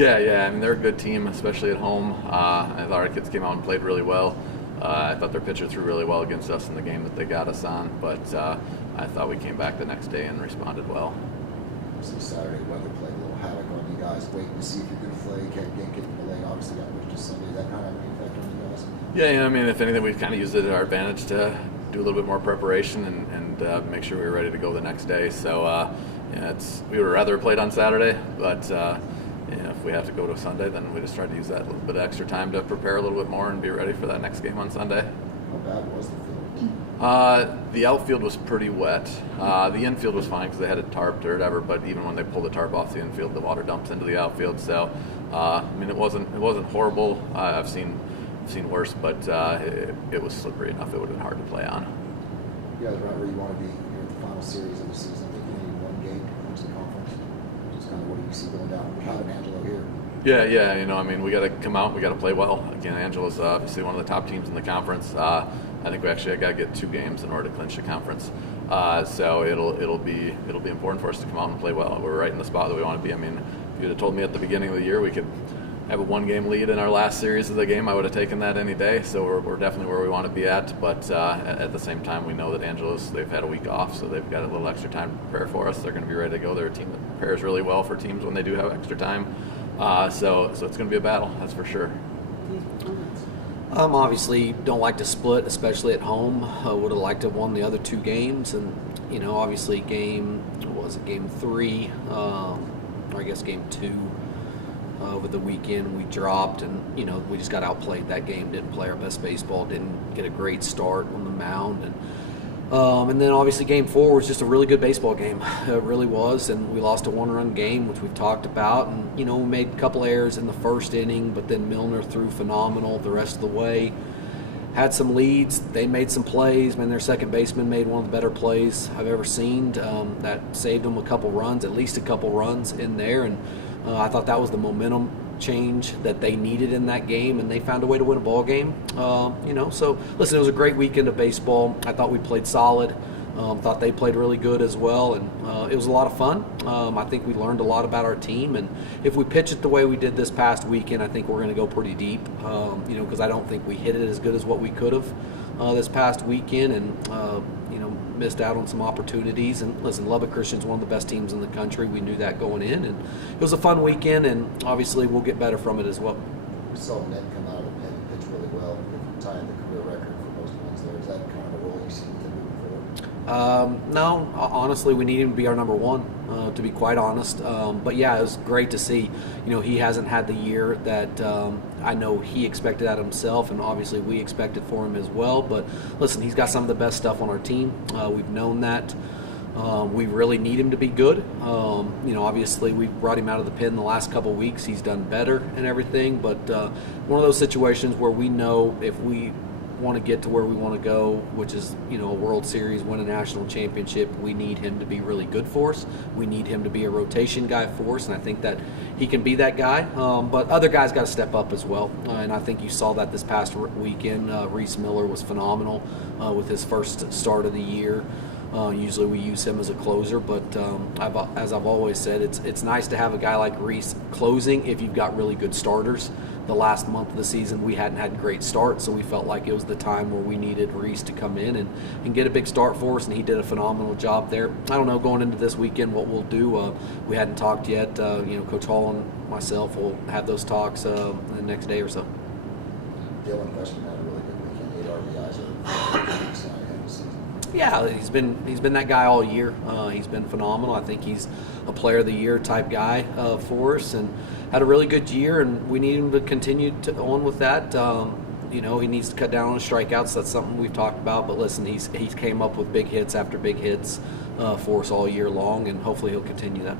Yeah. I mean, they're a good team, especially at home. I thought our kids came out and played really well. I thought their pitcher threw really well against us in the game that they got us on, but I thought we came back the next day and responded well. So Saturday weather played a little havoc on you guys, waiting to see if you're going to play. Can't get delayed. Obviously, got pushed to Sunday. That kind of have any effect on you guys? Yeah, I mean, if anything, we've kind of used it at our advantage to do a little bit more preparation and make sure we were ready to go the next day. So, we would rather have played on Saturday, but if we have to go to Sunday, then we just try to use that little bit of extra time to prepare a little bit more and be ready for that next game on Sunday. How bad was the field? The outfield was pretty wet. The infield was fine because they had it tarped or whatever, but even when they pulled the tarp off the infield, the water dumps into the outfield. So, I mean, it wasn't horrible. I've seen worse, but it was slippery enough. It would have been hard to play on. You guys are right where you want to be here at the final series of the season. I think you need one game to clinch the conference. Just kind of what do you see going down? Having Angelo here. Yeah. I mean, we got to come out. We got to play well. Again, Angelo's obviously one of the top teams in the conference. I think we actually got to get 2 games in order to clinch the conference. So it'll be important for us to come out and play well. We're right in the spot that we want to be. I mean, if you'd have told me at the beginning of the year we could have a 1-game lead in our last series of the game, I would have taken that any day. So we're definitely where we want to be at. But at the same time, we know that they've had a week off, so they've got a little extra time to prepare for us. They're going to be ready to go. They're a team that prepares really well for teams when they do have extra time. So it's going to be a battle, that's for sure. Obviously don't like to split, especially at home. Would have liked to have won the other 2 games, and obviously game 3, or I guess game 2 over the weekend we dropped, and we just got outplayed that game. Didn't play our best baseball, didn't get a great start on the mound, and then obviously game 4 was just a really good baseball game. It really was, and we lost a 1-run game, which we've talked about, and we made a couple errors in the first inning, but then Milner threw phenomenal the rest of the way. Had some leads, they made some plays. Man, their second baseman made one of the better plays I've ever seen. That saved them a couple runs, at least a couple runs in there, and I thought that was the momentum change that they needed in that game, and they found a way to win a ball game. So listen, it was a great weekend of baseball. I thought we played solid. Thought they played really good as well, and it was a lot of fun. I think we learned a lot about our team, and if we pitch it the way we did this past weekend, I think we're going to go pretty deep. Because I don't think we hit it as good as what we could have this past weekend, and missed out on some opportunities. And listen, Lubbock Christian's one of the best teams in the country. We knew that going in, and it was a fun weekend, and obviously we'll get better from it as well. We saw Ned come out of the pen and pitch really well. If you're tying the career record for most wins there, is that kind of a role you see with him moving forward? No, honestly, we need him to be our number 1, to be quite honest. But yeah, it was great to see. He hasn't had the year that I know he expected out of himself, and obviously we expected for him as well. But listen, he's got some of the best stuff on our team. We've known that. We really need him to be good. Obviously we brought him out of the pen the last couple weeks. He's done better and everything. But one of those situations where we know if we want to get to where we want to go, which is a World Series, win a national championship, we need him to be really good for us. We need him to be a rotation guy for us, and I think that he can be that guy. But other guys got to step up as well, and I think you saw that this past weekend. Reese Miller was phenomenal with his first start of the year. Usually we use him as a closer, but as I've always said, it's nice to have a guy like Reese closing if you've got really good starters. The last month of the season we hadn't had great starts, so we felt like it was the time where we needed Reese to come in and get a big start for us, and he did a phenomenal job there. I don't know, going into this weekend what we'll do. We hadn't talked yet. Coach Hall and myself will have those talks the next day or so. Dylan Preston had a really good weekend. 8 RBIs over 5 weeks now in the season. Yeah, he's been that guy all year. He's been phenomenal. I think he's a player of the year type guy for us, and had a really good year, and we need him to continue on with that. He needs to cut down on his strikeouts. That's something we've talked about. But listen, he's came up with big hits after big hits for us all year long, and hopefully he'll continue that.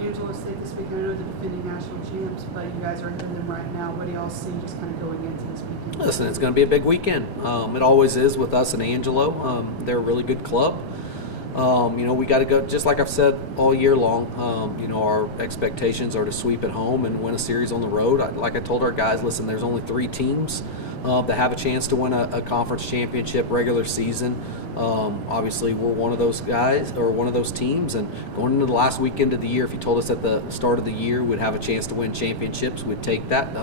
Angelo State this weekend. I know the defending national champs, but you guys are in them right now. What do y'all see just kind of going into this weekend? Listen, it's going to be a big weekend. It always is with us and Angelo. They're a really good club. We got to go, just like I've said all year long, our expectations are to sweep at home and win a series on the road. Like I told our guys, listen, there's only 3 teams that have a chance to win a conference championship regular season. Obviously, we're one of those guys or one of those teams, and going into the last weekend of the year, if you told us at the start of the year we'd have a chance to win championships, we'd take that.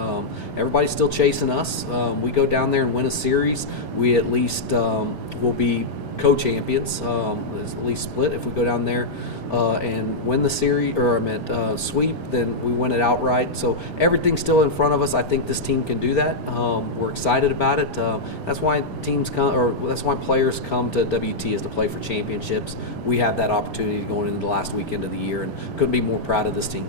Everybody's still chasing us. We go down there and win a series, we at least will be co-champions, at least split. If we go down there and win the series, or sweep, then we win it outright. So everything's still in front of us. I think this team can do that. We're excited about it. That's why teams come, or that's why players come to WT, is to play for championships. We have that opportunity going into the last weekend of the year, and couldn't be more proud of this team.